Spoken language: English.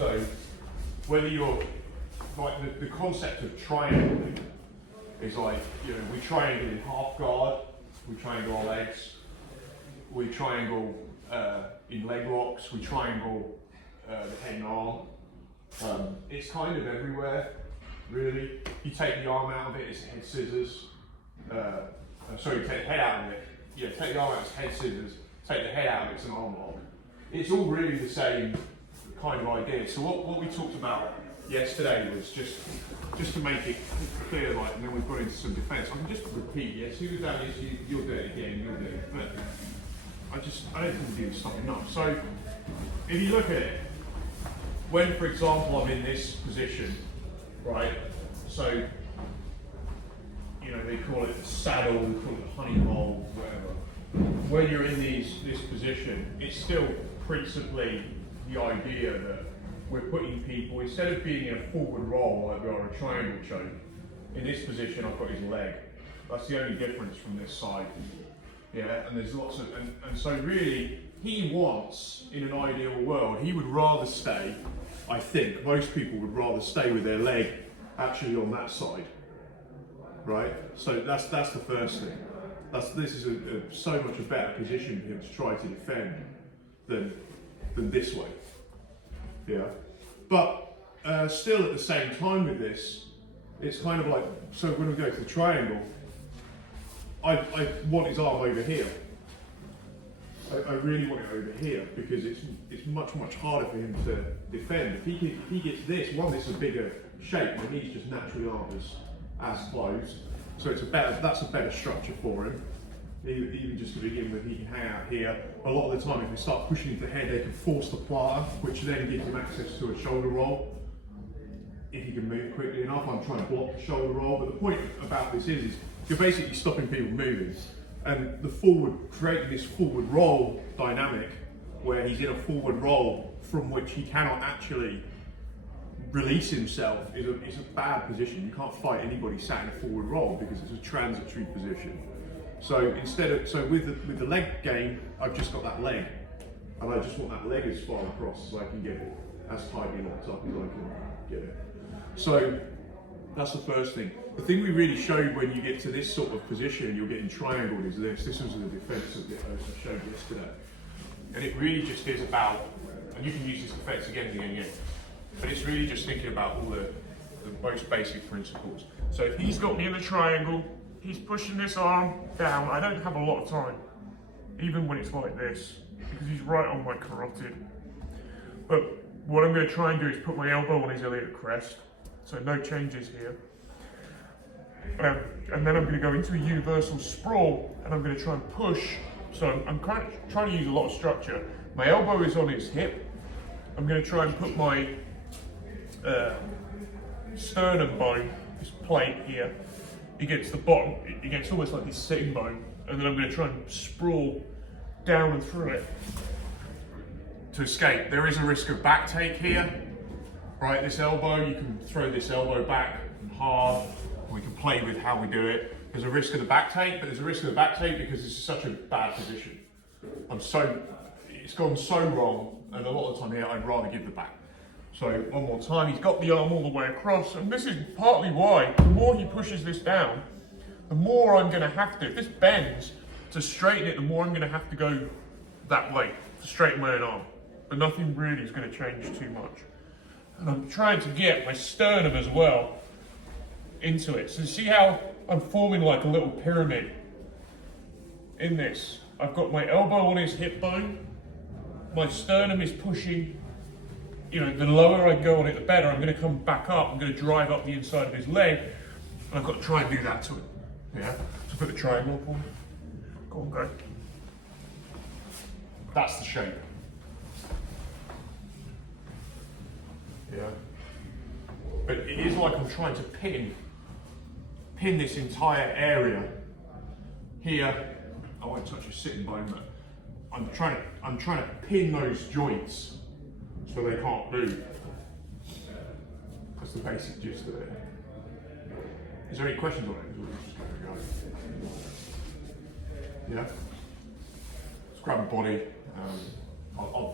So whether you're, like the concept of triangling is like, you know, we triangle in half guard, we triangle our legs, we triangle in leg locks, we triangle the head and arm. It's kind of everywhere, really. You take the arm out of it, it's head scissors. Sorry, take the head out of it. Yeah, take the arm out, it's head scissors. Take the head out of it, it's an arm lock. It's all really the same kind of idea. So what we talked about yesterday was just to make it clear, like, and then we've got into some defence. I can just repeat, yes, who was that is, you'll do it again, you'll do it. But I don't think we do this stuff enough. So if you look at it, when, for example, I'm in this position, right? So, you know, they call it the saddle, they call it the honey hole, whatever. When you're in this position, it's still principally the idea that we're putting people, instead of being in a forward roll like we are in a triangle choke, in this position I've got his leg. That's the only difference from this side. Yeah, and there's lots of, and so really, he wants, in an ideal world, he would rather stay, I think, most people would rather stay with their leg actually on that side, right? So that's the first thing. This is so much a better position for him to try to defend than this way, yeah? But still at the same time with this, it's kind of like, so when we go to the triangle, I want his arm over here. I really want it over here because it's much harder for him to defend. If he gets this, one, it's a bigger shape, and he's just naturally aren't as closed. So that's a better structure for him. Even just to begin with, he can hang out here. A lot of the time, if they start pushing into the head, they can force the platter, which then gives him access to a shoulder roll. If he can move quickly enough, I'm trying to block the shoulder roll. But the point about this is you're basically stopping people moving. And creating this forward roll dynamic, where he's in a forward roll from which he cannot actually release himself, is a bad position. You can't fight anybody sat in a forward roll because it's a transitory position. So with the leg game, I've just got that leg, and I just want that leg as far across as I can get it, as tightly locked up as I can get it. So that's the first thing. The thing we really showed when you get to this sort of position, you're getting triangled, is this. This was the defence that I showed yesterday. And it really just is about, and you can use this defence again and again, but it's really just thinking about all the most basic principles. So if he's got me in the triangle, he's pushing this arm down. I don't have a lot of time, even when it's like this, because he's right on my carotid. But what I'm going to try and do is put my elbow on his iliac crest, so no changes here. And then I'm going to go into a universal sprawl, and I'm going to try and push. So I'm kind of trying to use a lot of structure. My elbow is on his hip. I'm going to try and put my sternum bone, this plate here, against the bottom, against almost like this sitting bone, and then I'm going to try and sprawl down and through it to escape. There is a risk of back take here, right? This elbow, you can throw this elbow back hard. We can play with how we do it. There's a risk of the back take, but there's a risk of the back take because this is such a bad position. It's gone so wrong, and a lot of the time here, I'd rather give the back. So one more time, he's got the arm all the way across, and this is partly why, the more he pushes this down, the more I'm gonna have to, if this bends, to straighten it, the more I'm gonna have to go that way, to straighten my own arm. But nothing really is gonna change too much. And I'm trying to get my sternum as well into it. So see how I'm forming like a little pyramid in this? I've got my elbow on his hip bone, my sternum is pushing, you know, the lower I go on it, the better. I'm going to come back up, I'm going to drive up the inside of his leg, and I've got to try and do that to it. Yeah? So put the triangle up on. Go on, go. That's the shape. Yeah? But it is like I'm trying to pin this entire area here. I won't touch his sitting bone, but I'm trying to pin those joints so they can't move. That's the basic gist of it. Is there any questions on it? Yeah? Let's grab a body. I'll